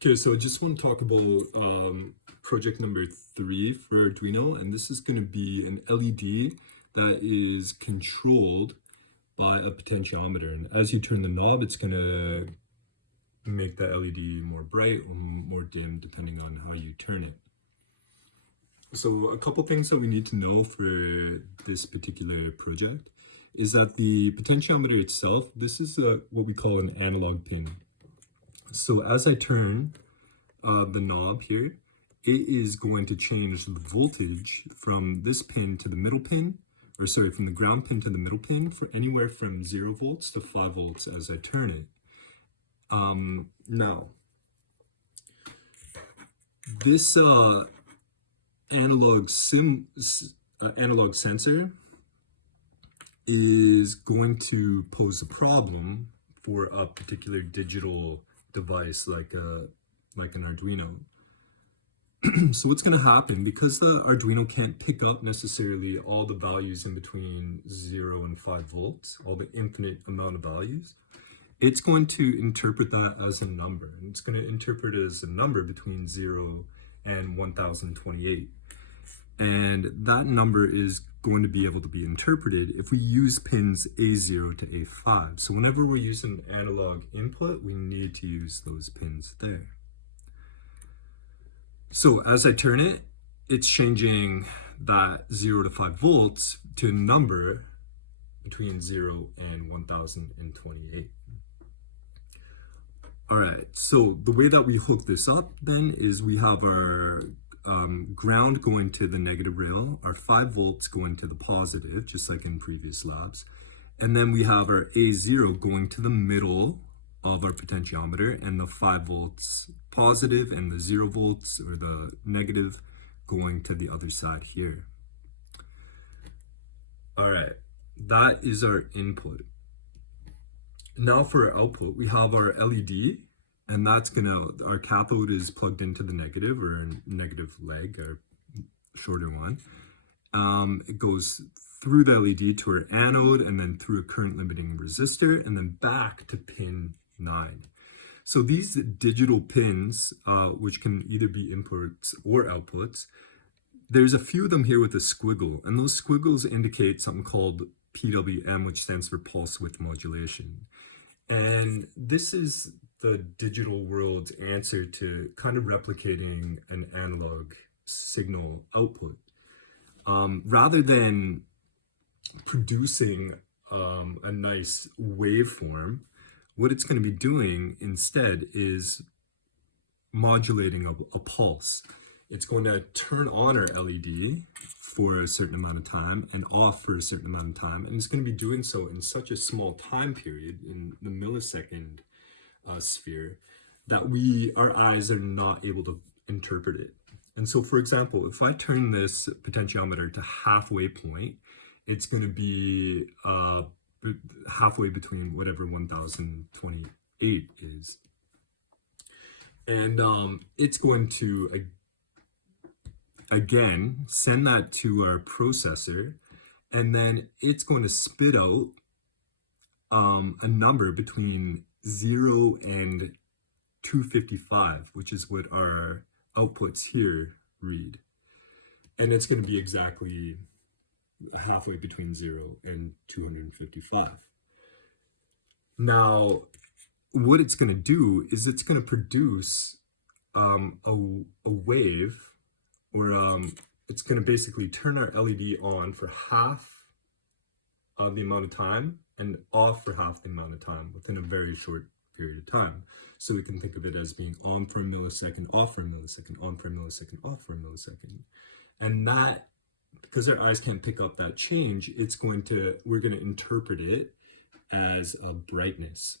Okay, so I just want to talk about project number 3 for Arduino, and this is going to be an LED that is controlled by a potentiometer. And as you turn the knob, it's going to make the LED more bright or more dim, depending on how you turn it. So a couple things that we need to know for this particular project is that the potentiometer itself, this is what we call an analog pin. So as I turn the knob here, it is going to change the voltage from this pin to the middle pin, or sorry, from the ground pin to the middle pin for anywhere from 0 volts to 5 volts as I turn it. Now, this analog sensor is going to pose a problem for a particular digital device like an Arduino. So what's going to happen, because the Arduino can't pick up necessarily all the values in between 0 and 5 volts, all the infinite amount of values, it's going to interpret that as a number. And it's going to interpret it as a number between 0 and 1028. And that number is going to be able to be interpreted if we use pins A0 to A5. So whenever we're using analog input, we need to use those pins there. So as I turn it, it's changing that 0 to 5 volts to a number between 0 and 1028. All right, so the way that we hook this up then is we have our ground going to the negative rail, our 5 volts going to the positive, just like in previous labs. And then we have our A0 going to the middle of our potentiometer, and the 5 volts positive and the 0 volts or the negative going to the other side here. All right, that is our input. Now for our output, we have our LED, and that's our cathode is plugged into the negative or negative leg, or shorter one. It goes through the LED to our anode, and then through a current limiting resistor, and then back to pin 9. So these digital pins, which can either be inputs or outputs, there's a few of them here with a squiggle, and those squiggles indicate something called PWM, which stands for pulse width modulation. And this is the digital world's answer to kind of replicating an analog signal output. Rather than producing a nice waveform, what it's going to be doing instead is modulating a pulse. It's going to turn on our LED for a certain amount of time and off for a certain amount of time, and it's going to be doing so in such a small time period, in the millisecond sphere, that our eyes are not able to interpret it. And so, for example, if I turn this potentiometer to halfway point, it's going to be halfway between whatever 1028 is. And it's going to, again, send that to our processor, and then it's going to spit out a number between 0 and 255, which is what our outputs here read. And it's going to be exactly halfway between 0 and 255. Now, what it's going to do is it's going to produce a wave, or it's going to basically turn our LED on for half of the amount of time and off for half the amount of time within a very short period of time. So we can think of it as being on for a millisecond, off for a millisecond, on for a millisecond, off for a millisecond. And that, because our eyes can't pick up that change, we're going to interpret it as a brightness.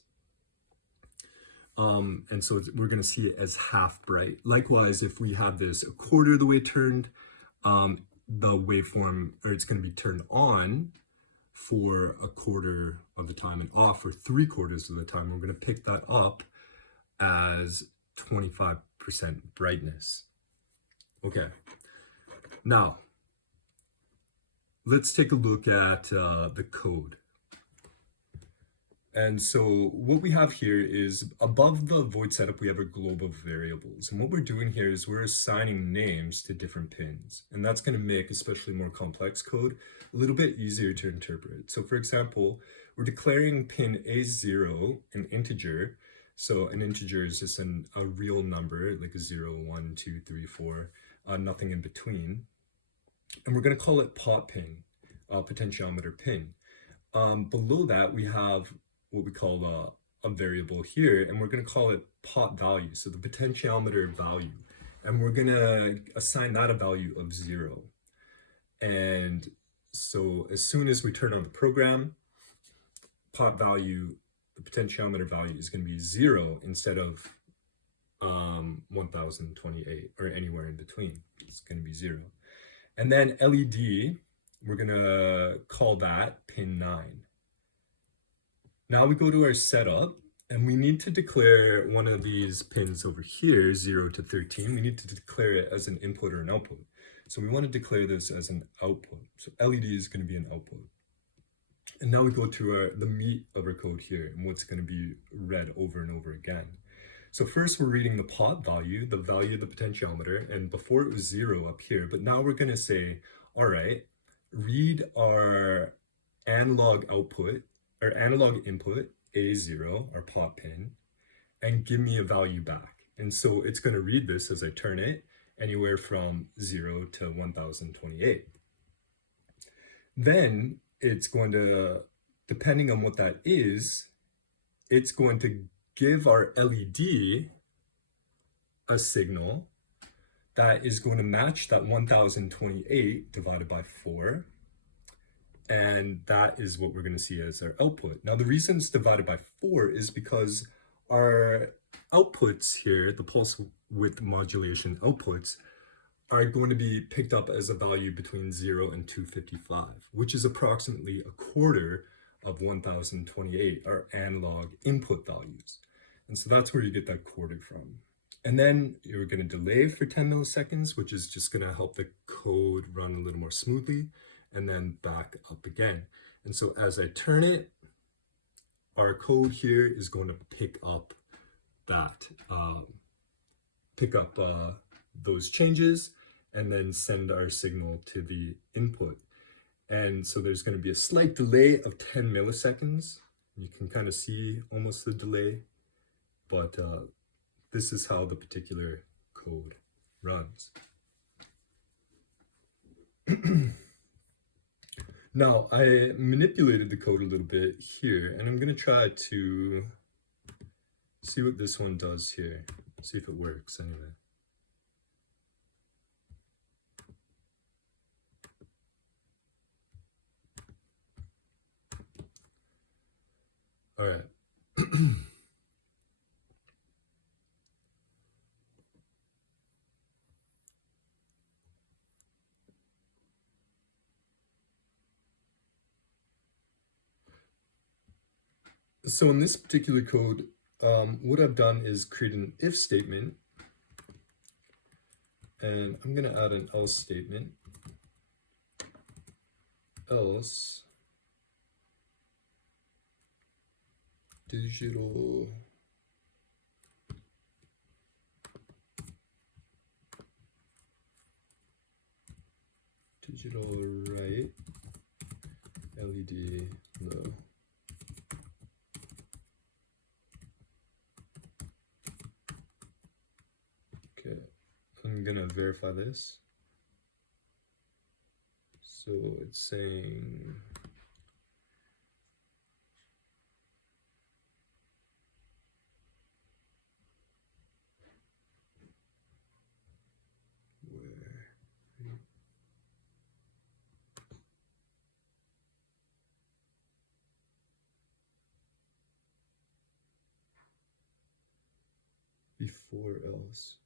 And so we're going to see it as half bright. Likewise, if we have this a quarter of the way turned, the waveform, or it's going to be turned on for a quarter of the time and off for 3/4 of the time. We're going to pick that up as 25% brightness. Okay, now let's take a look at the code. And so what we have here is above the void setup, we have a globe of variables. And what we're doing here is we're assigning names to different pins. And that's going to make especially more complex code a little bit easier to interpret. So for example, we're declaring pin A0 an integer. So an integer is just a real number, like a 0, 1, 2, 3, 4, nothing in between. And we're going to call it pot pin, potentiometer pin. Below that, we have what we call a variable here, and we're going to call it pot value, so the potentiometer value. And we're going to assign that a value of 0. And so as soon as we turn on the program, pot value, the potentiometer value is going to be 0 instead of 1028 or anywhere in between. It's going to be 0. And then LED, we're going to call that pin 9. Now we go to our setup, and we need to declare one of these pins over here, 0 to 13. We need to declare it as an input or an output. So we want to declare this as an output. So LED is going to be an output. And now we go to the meat of our code here, and what's going to be read over and over again. So first we're reading the pot value, the value of the potentiometer, and before it was 0 up here, but now we're going to say, all right, read our analog output, our analog input, A0, our pot pin, and give me a value back. And so it's going to read this as I turn it, anywhere from 0 to 1028. Then it's going to, depending on what that is, it's going to give our LED a signal that is going to match that 1028 divided by 4. And that is what we're going to see as our output. Now, the reason it's divided by 4 is because our outputs here, the pulse width modulation outputs, are going to be picked up as a value between 0 and 255, which is approximately a quarter of 1028, our analog input values. And so that's where you get that quarter from. And then you're going to delay for 10 milliseconds, which is just going to help the code run a little more smoothly, and then back up again. And so as I turn it, our code here is going to pick up that, those changes, and then send our signal to the input. And so there's going to be a slight delay of 10 milliseconds. You can kind of see almost the delay, but this is how the particular code runs. Now, I manipulated the code a little bit here, and I'm going to try to see what this one does here. See if it works anyway. All right. So in this particular code, what I've done is create an if statement, and I'm going to add an else statement. Else digital write LED low. Okay, I'm gonna verify this. So it's saying before else.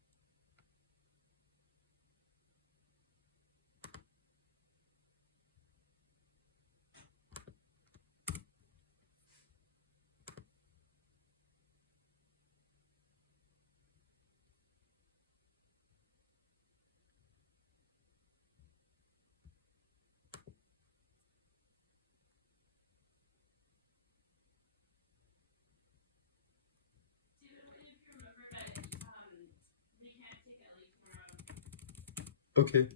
Okay.